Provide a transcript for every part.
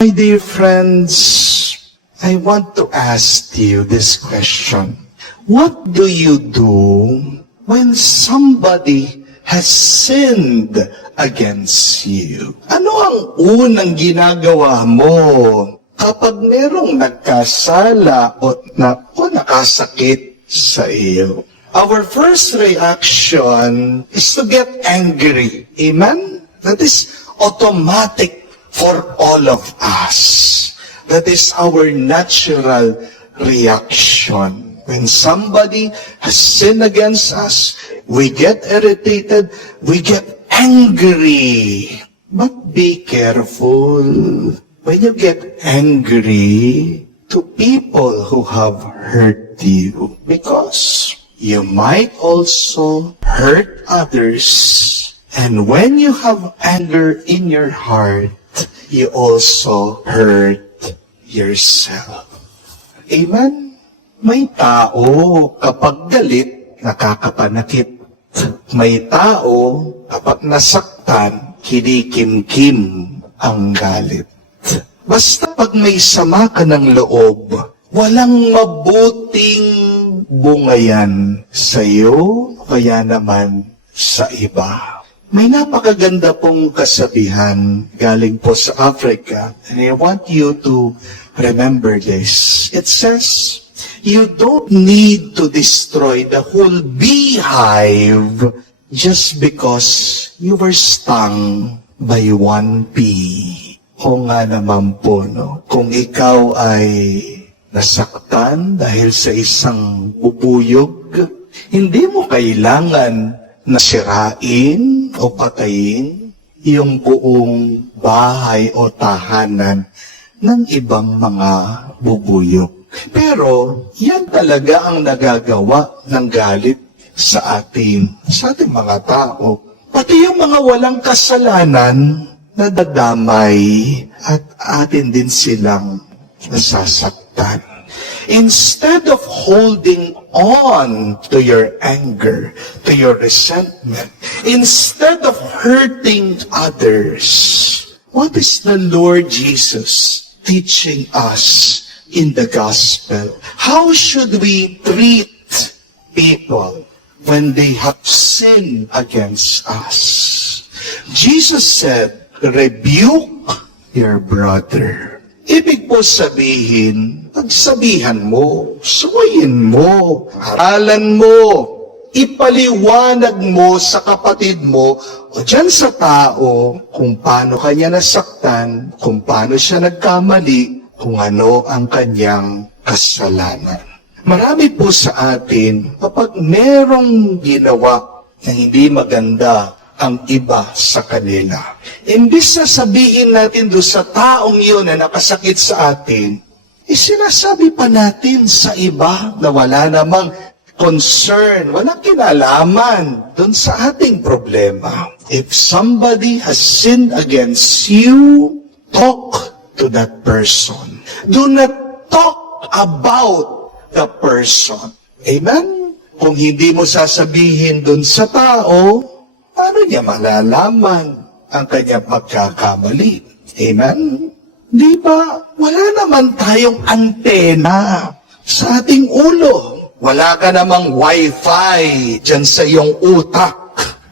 My dear friends, I want to ask you this question. What do you do when somebody has sinned against you? Ano ang unang ginagawa mo kapag merong nagkasala o nakasakit sa iyo? Our first reaction is to get angry. Amen? That is automatic for all of us. That is our natural reaction. When somebody has sinned against us, we get irritated, we get angry. But be careful when you get angry to people who have hurt you, because you might also hurt others. And when you have anger in your heart, you also hurt yourself. Amen? May tao kapag galit, nakakapanakit. May tao kapag nasaktan, kinikimkim ang galit. Basta pag may sama ka ng loob, walang mabuting bungayan sa iyo, kaya naman sa iba. May napakaganda pong kasabihan galing po sa Africa, and I want you to remember this. It says, you don't need to destroy the whole beehive just because you were stung by one bee. O nga naman po, no? Kung ikaw ay nasaktan dahil sa isang bubuyog, hindi mo kailangan nasirain o patayin yung buong bahay o tahanan ng ibang mga bubuyog. Pero yan talaga ang nagagawa ng galit sa ating mga tao. Pati yung mga walang kasalanan, nadadamay at atin din silang nasasaktan. Instead of holding on to your anger, to your resentment, instead of hurting others, what is the Lord Jesus teaching us in the gospel? How should we treat people when they have sinned against us? Jesus said, rebuke your brother. Ibig po sabihin, pagsabihan mo, suwayin mo, haralan mo, ipaliwanag mo sa kapatid mo o dyan sa tao kung paano kanya nasaktan, kung paano siya nagkamali, kung ano ang kanyang kasalanan. Marami po sa atin, kapag merong ginawa na hindi maganda ang iba sa kanila, imbis na sabihin natin doon sa taong yun na nakasakit sa atin, sinasabi pa natin sa iba na wala namang concern, walang kinalaman doon sa ating problema. If somebody has sinned against you, talk to that person. Do not talk about the person. Amen? Kung hindi mo sasabihin doon sa tao, paano niya malalaman ang kanyang pagkakamali? Amen? Di ba? Wala naman tayong antena sa ating ulo. Wala ka namang wifi dyan sa iyong utak.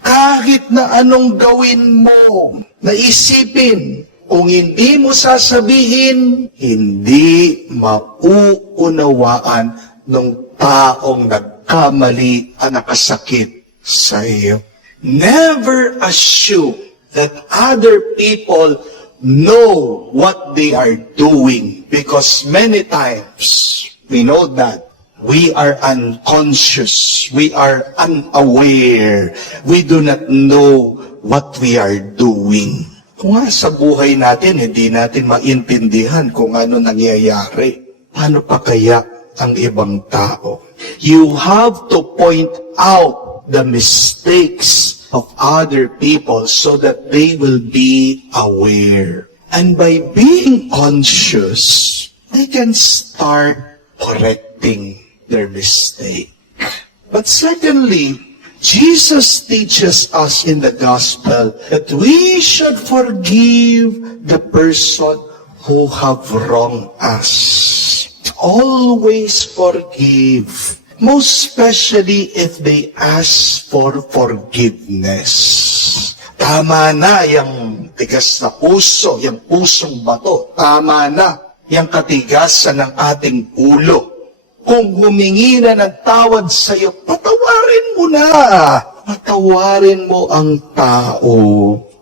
Kahit na anong gawin mo, naisipin, kung hindi mo sasabihin, hindi mauunawaan ng taong nagkamali at nakasakit sa iyo. Never assume that other people know what they are doing, because many times we know that we are unconscious, we are unaware, we do not know what we are doing. Kung nga sa buhay natin, hindi natin maintindihan kung ano nangyayari. Paano pa kaya ang ibang tao? You have to point out the mistakes of other people so that they will be aware. And by being conscious, they can start correcting their mistake. But secondly, Jesus teaches us in the gospel that we should forgive the person who have wronged us. Always forgive, most especially if they ask for forgiveness. Tama na yung tigas na puso, yung pusong bato. Tama na yung katigasan ng ating ulo. Kung humingi na ng tawad sa iyo, patawarin mo na. Patawarin mo ang tao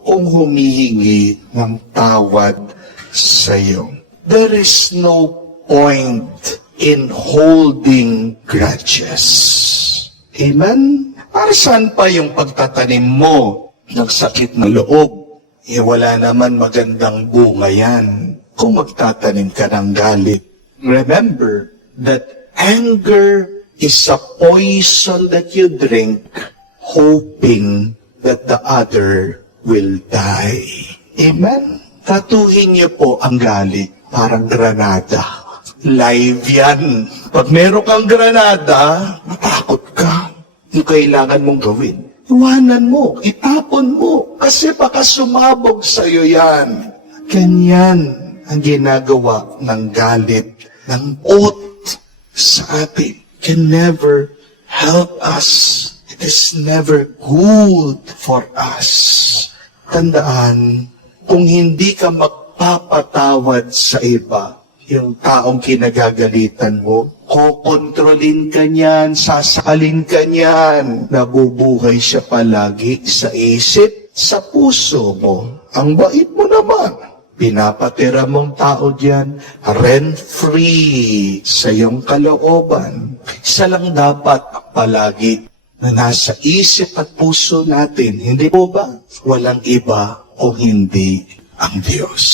kung humihingi ng tawad sa iyo. There is no point in holding grudges. Amen? Para saan pa yung pagtatanim mo ng sakit na loob? Wala naman magandang bunga yan kung magtatanim ka ng galit. Remember that anger is a poison that you drink, hoping that the other will die. Amen? Tatuhin niyo po ang galit, parang granada. Live yan. Pag meron kang granada, matakot ka. Yung kailangan mong gawin, iwanan mo, itapon mo, kasi baka sumabog sa'yo yan. Ganyan ang ginagawa ng galit, ng sa atin can never help us. It is never good for us. Tandaan, kung hindi ka magpapatawad sa iba, yung taong kinagagalitan mo, kokontrolin ka niyan, sasakalin ka niyan. Nabubuhay siya palagi sa isip, sa puso mo. Ang bait mo naman. Pinapatira mong tao diyan, rent-free sa iyong kalooban. Isa lang dapat palagi na nasa isip at puso natin. Hindi po ba? Walang iba kung hindi ang Diyos.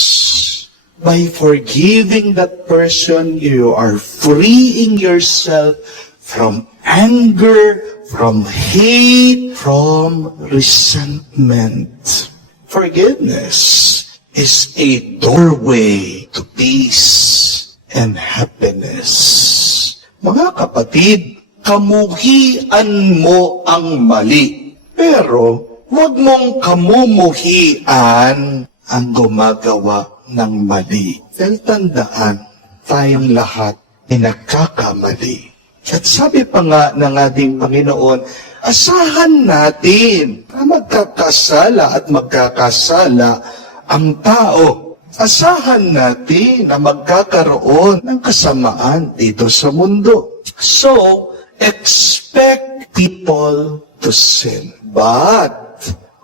By forgiving that person, you are freeing yourself from anger, from hate, from resentment. Forgiveness is a doorway to peace and happiness. Mga kapatid, kamuhian mo ang mali, pero huwag mong kamumuhian ang gumagawa ng mali. Dahil tandaan, tayong lahat ay nagkakamali. At sabi pa nga ng ating Panginoon, asahan natin na magkakasala at magkakasala ang tao. Asahan natin na magkakaroon ng kasamaan dito sa mundo. So, expect people to sin. But,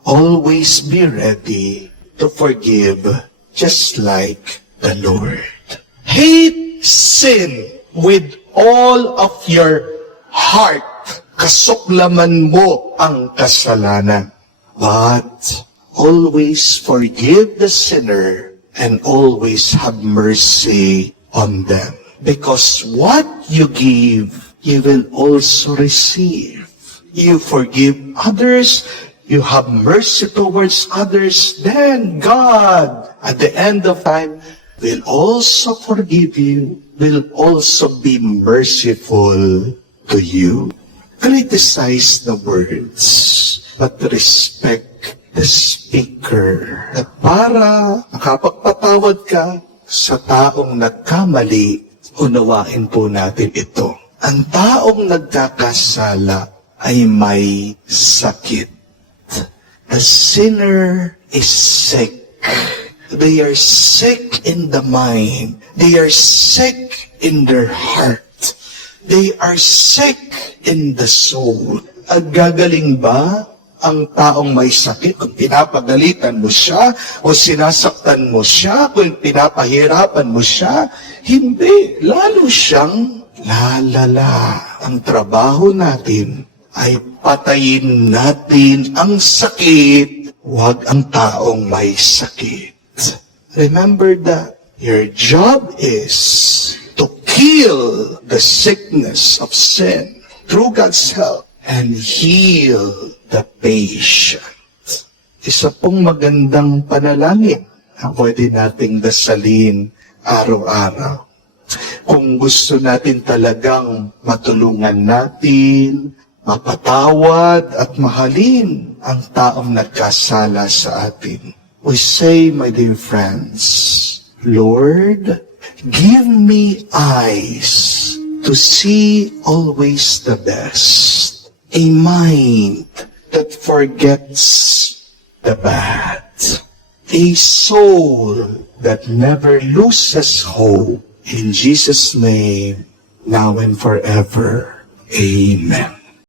always be ready to forgive just like the Lord. Hate sin with all of your heart. Kasuklaman mo ang kasalanan. But, always forgive the sinner and always have mercy on them. Because what you give, you will also receive. You forgive others, you have mercy towards others, then God, at the end of time, will also forgive you, will also be merciful to you. Criticize the words, but respect the speaker. At para makapagpatawad ka sa taong nagkamali, unawain po natin ito. Ang taong nagkakasala ay may sakit. The sinner is sick. They are sick in the mind. They are sick in their heart. They are sick in the soul. At gagaling ba ang taong may sakit kung pinapagalitan mo siya o sinasaktan mo siya, kung pinapahirapan mo siya? Hindi. Lalo siyang lalala. Ang trabaho natin ay patayin natin ang sakit, huwag ang taong may sakit. Remember that your job is to kill the sickness of sin through God's help and heal the patient. Isa pong magandang panalangin na pwede nating dasalin araw-araw. Kung gusto natin talagang matulungan natin, mapatawad at mahalin ang taong nagkasala sa atin, we say, my dear friends, Lord, give me eyes to see always the best, a mind that forgets the bad, a soul that never loses hope. In Jesus' name, now and forever. Amen.